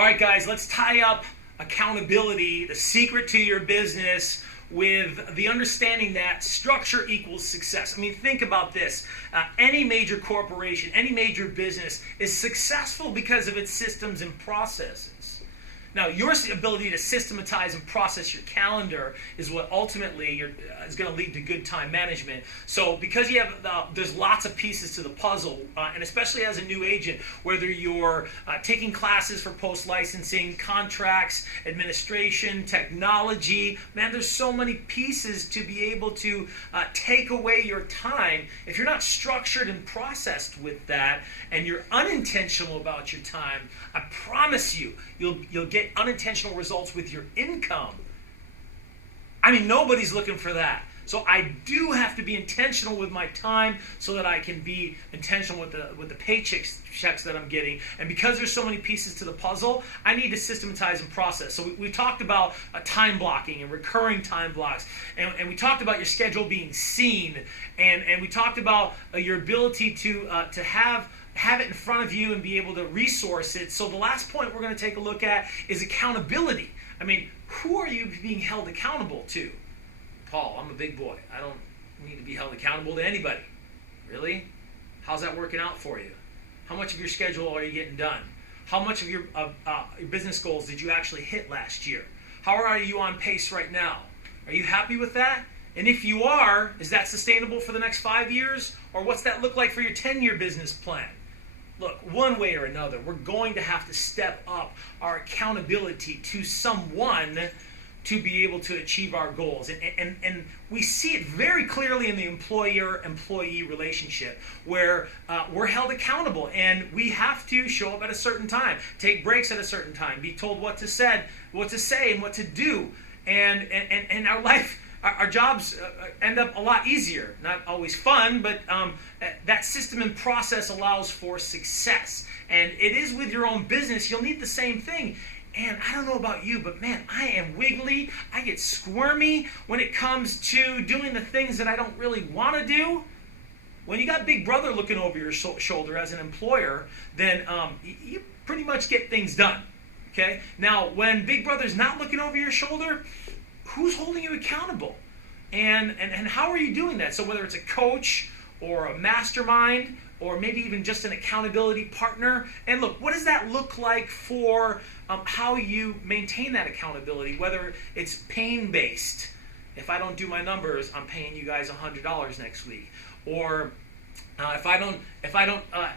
All right, guys, let's tie up accountability, the secret to your business, with the understanding that structure equals success. I mean, think about this. Any major corporation, any major business is successful because of its systems and processes. Now, your ability to systematize and process your calendar is what ultimately is going to lead to good time management. So because you have, there's lots of pieces to the puzzle, and especially as a new agent, whether you're taking classes for post-licensing, contracts, administration, technology, man, there's so many pieces to be able to take away your time. If you're not structured and processed with that, and you're unintentional about your time, I promise you, you'll get unintentional results with your income. I mean, nobody's looking for that. So I do have to be intentional with my time so that I can be intentional with the paychecks that I'm getting. And because there's so many pieces to the puzzle, I need to systematize and process. So we talked about time blocking and recurring time blocks. And we talked about your schedule being seen. And we talked about your ability to have it in front of you and be able to resource it. So the last point we're going to take a look at is accountability. I mean, who are you being held accountable to? Paul, I'm a big boy. I don't need to be held accountable to anybody. Really? How's that working out for you? How much of your schedule are you getting done? How much of your business goals did you actually hit last year? How are you on pace right now? Are you happy with that? And if you are, is that sustainable for the next 5 years? Or what's that look like for your 10-year business plan? Look, one way or another, we're going to have to step up our accountability to someone to be able to achieve our goals. And we see it very clearly in the employer-employee relationship where we're held accountable and we have to show up at a certain time, take breaks at a certain time, be told what to say and what to do. And our life, our jobs end up a lot easier. Not always fun, but that system and process allows for success. And it is with your own business. You'll need the same thing. And I don't know about you, but man, I am wiggly. I get squirmy when it comes to doing the things that I don't really want to do. When you got Big Brother looking over your shoulder as an employer, then you pretty much get things done. Okay? Now, when Big Brother's not looking over your shoulder, who's holding you accountable? And how are you doing that? So whether it's a coach or a mastermind or maybe even just an accountability partner. And look, what does that look like for how you maintain that accountability? Whether it's pain-based. If I don't do my numbers, I'm paying you guys $100 next week. Or if I don't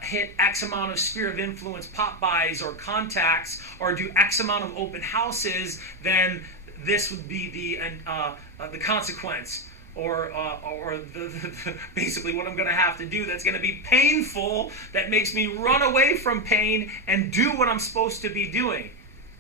hit X amount of sphere of influence pop buys or contacts or do X amount of open houses, then this would be the consequence, or basically what I'm going to have to do that's going to be painful, that makes me run away from pain and do what I'm supposed to be doing.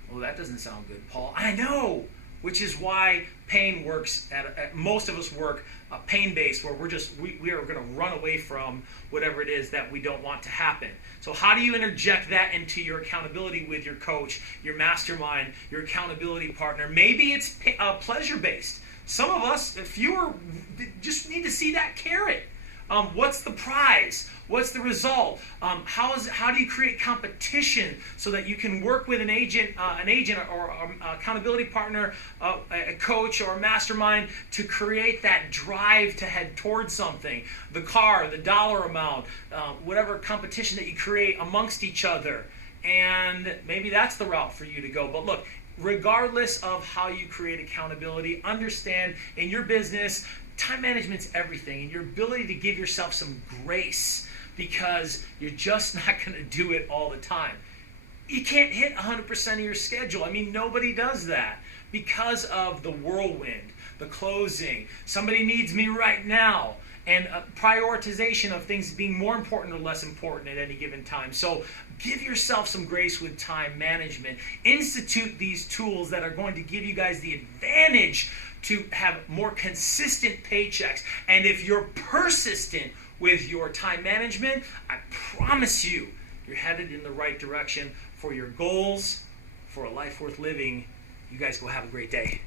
Well, that doesn't sound good, Paul. I know, which is why pain works. Most of us work pain-based, where we are going to run away from whatever it is that we don't want to happen. So how do you interject that into your accountability with your coach, your mastermind, your accountability partner? Maybe it's pleasure-based. Some of us, just need to see that carrot. What's the prize? What's the result? How do you create competition so that you can work with an agent or accountability partner, a coach or a mastermind to create that drive to head towards something? The car, the dollar amount, whatever competition that you create amongst each other. And maybe that's the route for you to go. But look, regardless of how you create accountability, understand in your business, time management's everything, and your ability to give yourself some grace, because you're just not going to do it all the time. You can't hit 100% of your schedule. I mean, nobody does that because of the whirlwind, the closing. Somebody needs me right now. And prioritization of things being more important or less important at any given time. So give yourself some grace with time management. Institute these tools that are going to give you guys the advantage to have more consistent paychecks. And if you're persistent with your time management, I promise you, you're headed in the right direction for your goals, for a life worth living. You guys go have a great day.